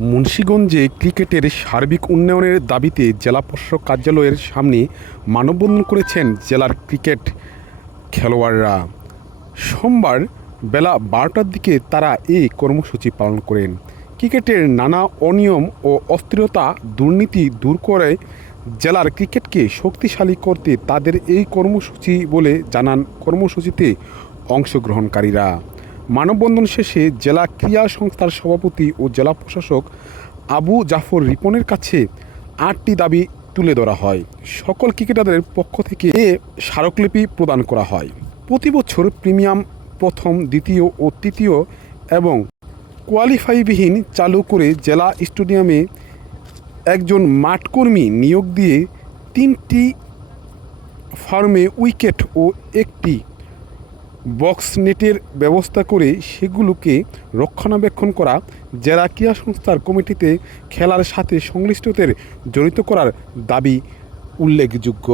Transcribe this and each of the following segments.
মুন্সীগঞ্জে ক্রিকেটের সার্বিক উন্নয়নের দাবিতে জেলা প্রশাসক কার্যালয়ের সামনে মানববন্ধন করেছেন জেলার ক্রিকেট খেলোয়াড়রা। সোমবার বেলা বারোটার দিকে তারা এই কর্মসূচি পালন করেন। ক্রিকেটের নানা অনিয়ম ও অস্থিরতা দুর্নীতি দূর করে জেলার ক্রিকেটকে শক্তিশালী করতে তাদের এই কর্মসূচি বলে জানান কর্মসূচিতে অংশগ্রহণকারীরা। মানববন্ধন শেষে জেলা ক্রীড়া সংস্থার সভাপতি ও জেলা প্রশাসক আবু জাফর রিপনের কাছে আটটি দাবি তুলে ধরা হয়। সকল ক্রিকেটারদের পক্ষ থেকে এ স্মারকলিপি প্রদান করা হয়। প্রতি বছর প্রিমিয়াম প্রথম, দ্বিতীয় ও তৃতীয় এবং কোয়ালিফাইবিহীন চালু করে জেলা স্টেডিয়ামে একজন মাঠকর্মী নিয়োগ দিয়ে তিনটি ফার্মে উইকেট ও একটি বক্স নেটের ব্যবস্থা করে সেগুলোকে রক্ষণাবেক্ষণ করা জেলা ক্রীড়া সংস্থার কমিটিতে খেলার সাথে সংশ্লিষ্টদের জড়িত করার দাবি উল্লেখযোগ্য।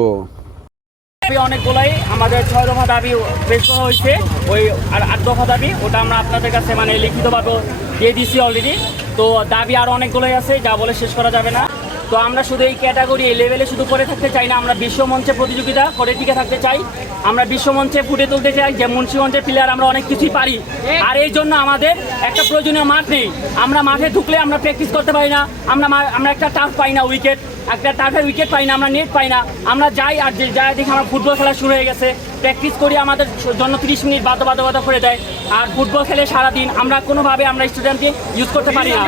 দাবি অনেকগুলাই, আমাদের ছয় দফা দাবি পেশ হয়েছে। ওই আর আট দফা দাবি, ওটা আমরা আপনাদের কাছে মানে লিখিতভাবে দিয়ে দিয়েছি অলরেডি তো দাবি আর অনেকগুলোই আছে, যা বলে শেষ করা যাবে না। তো আমরা শুধু এই ক্যাটাগরি এই লেভেলে শুধু করে থাকতে চাই না, আমরা বিশ্ব মঞ্চে প্রতিযোগিতা করে টিকে থাকতে চাই। আমরা বিশ্ব মঞ্চে ফুটে তুলতে চাই, যে মুন্সিগঞ্জের প্লেয়ার আমরা অনেক কিছুই পারি। আর এই জন্য আমাদের একটা প্রয়োজনীয় মাঠ নেই। আমরা মাঠে ঢুকলে আমরা প্র্যাকটিস করতে পারি না। আমরা আমরা একটা টাফ পাই না উইকেট একটা টাফের উইকেট পাই না, আমরা নেট পাই না। আমরা যাই আর যে, যাই দেখি আমরা ফুটবল খেলা শুরু হয়ে গেছে। প্র্যাকটিস করি আমাদের জন্য তিরিশ মিনিট বাধ্যবাধকতা করে দেয়। আর ফুটবল খেলে সারাদিন আমরা কোনোভাবে আমরা স্টেডিয়ামকে ইউজ করতে পারি না।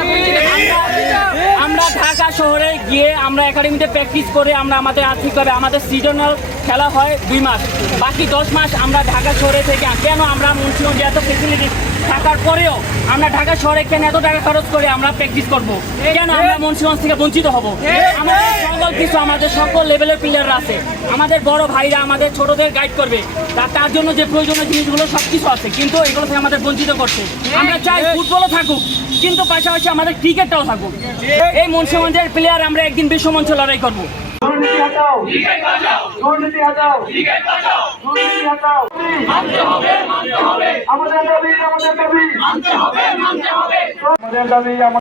ঢাকা শহরে গিয়ে আমরা একাডেমিতে প্র্যাকটিস করে আমরা আমাদের আর্থিকভাবে আমাদের সিজনাল খেলা হয় দুই মাস। বাকি দশ মাস আমরা ঢাকা শহরে থেকে কেন আমরা মুন্সিগঞ্জে এত ফেসিলিটি থাকার পরেও আমরা ঢাকা শহরে কেন এত টাকা খরচ করে আমরা প্র্যাকটিস করব? কেন আমরা মুন্সিগঞ্জ থেকে বঞ্চিত হব? আমাদের সকল কিছু আমাদের সকল লেভেলের প্লেয়াররা আছে। আমাদের বড় ভাইরা, আমাদের ছোটদের গাইড করবে। তার জন্য যে প্রয়োজনীয় জিনিসগুলো সব কিছু আছে। কিন্তু এগুলো থেকে আমাদের বঞ্চিত করছে। আমরা চাই ফুটবলও থাকুক, কিন্তু পাশাপাশি আমাদের ক্রিকেটটাও থাকুক। এই মুন্সিগঞ্জের প্লেয়ার আমরা একদিন বিশ্বমঞ্চ লড়াই করব। হটাও। দুর্নীতি হটাও। দুর্নীতি হটাও। আমাদের দাবি আমাদের দাবি। আমাদের দাবি আমাদের